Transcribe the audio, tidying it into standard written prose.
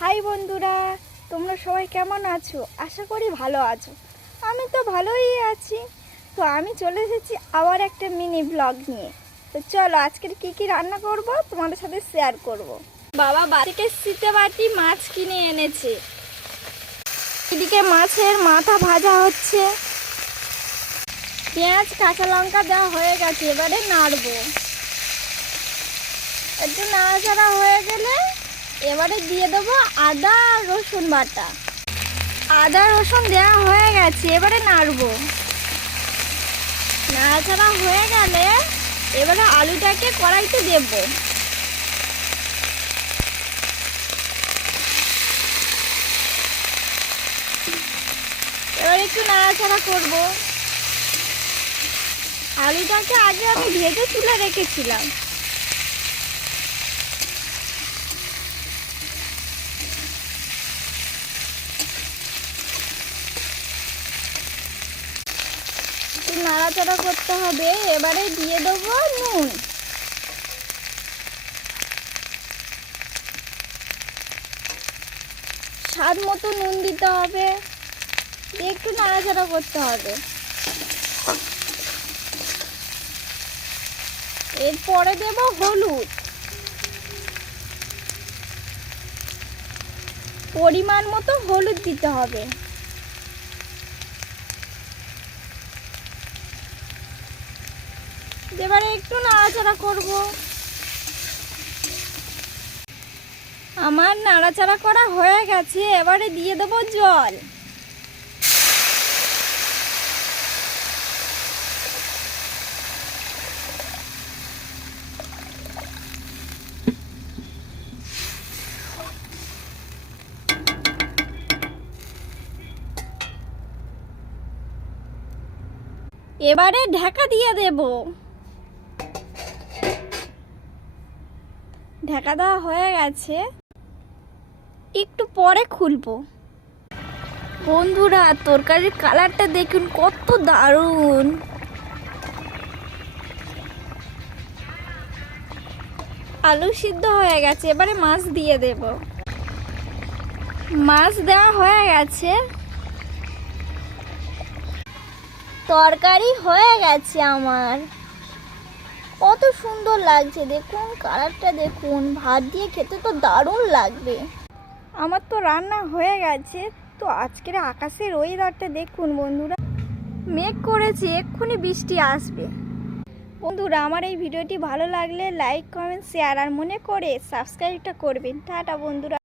High বন্ধুরা, তোমরা সবাই কেমন আছো? আশা করি ভালো আছো। আমি তো ভালোই আছি। তো আমি চলে এসেছি আবার একটা মিনি ব্লগ নিয়ে। তো চলো আজকের কি রান্না করব তোমাদের সাথে শেয়ার করব। বাবা বাড়িতে শীতে বাটি মাছ কিনে এনেছে। এদিকে মাছের মাথা ভাজা হচ্ছে। পেঁয়াজ কাঁচা লঙ্কা দেওয়া হয়ে গেছে, এবারে নাড়বো। একটু নাড়াচাড়া হয়ে গেলে এবারে দিয়ে দেবো আদা আর রসুন বাটা। আদা রসুন দেওয়া হয়ে গেছে, এবারে নাড়বো। নাড়াচাড়া হয়ে গেলে এবারে আলুটাকে কড়াইতে দেব। এবার একটু নাড়াচাড়া করব। আলুটাকে আগে আমি ভেজে তুলে রেখেছিলাম। নাড়াচাড়া করতে হবে। এবারে দিয়ে দেবো নুন। স্বাদ মতো নুন দিতে হবে। একটু নাড়াচাড়া করতে হবে। এরপরে দেব হলুদ। পরিমাণ মতো হলুদ দিতে হবে। এবারে একটু নাড়াচাড়া করব। আমার নাড়াচাড়া করা হয়ে গেছে, এবারে দিয়ে দেব জল। এবারে ঢাকা দিয়ে দেব। ঢাকা দেওয়া হয়ে গেছে, একটু পরে খুলবো। বন্ধুরা, তরকারির কালারটা দেখুন কত দারুণ। আলু সিদ্ধ হয়ে গেছে, এবারে মাছ দিয়ে দেব। মাছ দেওয়া হয়ে গেছে। তরকারি হয়ে গেছে আমার। কত সুন্দর লাগছে দেখুন, কালারটা দেখুন। ভাত দিয়ে খেতে তো দারুণ লাগবে। আমার তো রান্না হয়ে গেছে। তো আজকের আকাশের ওয়েদারটা দেখুন বন্ধুরা, মেঘ করেছে, এক্ষুনি বৃষ্টি আসবে। বন্ধুরা, আমার এই ভিডিওটি ভালো লাগলে লাইক, কমেন্ট, শেয়ার আর মনে করে সাবস্ক্রাইবটা করবেন। টাটা বন্ধুরা।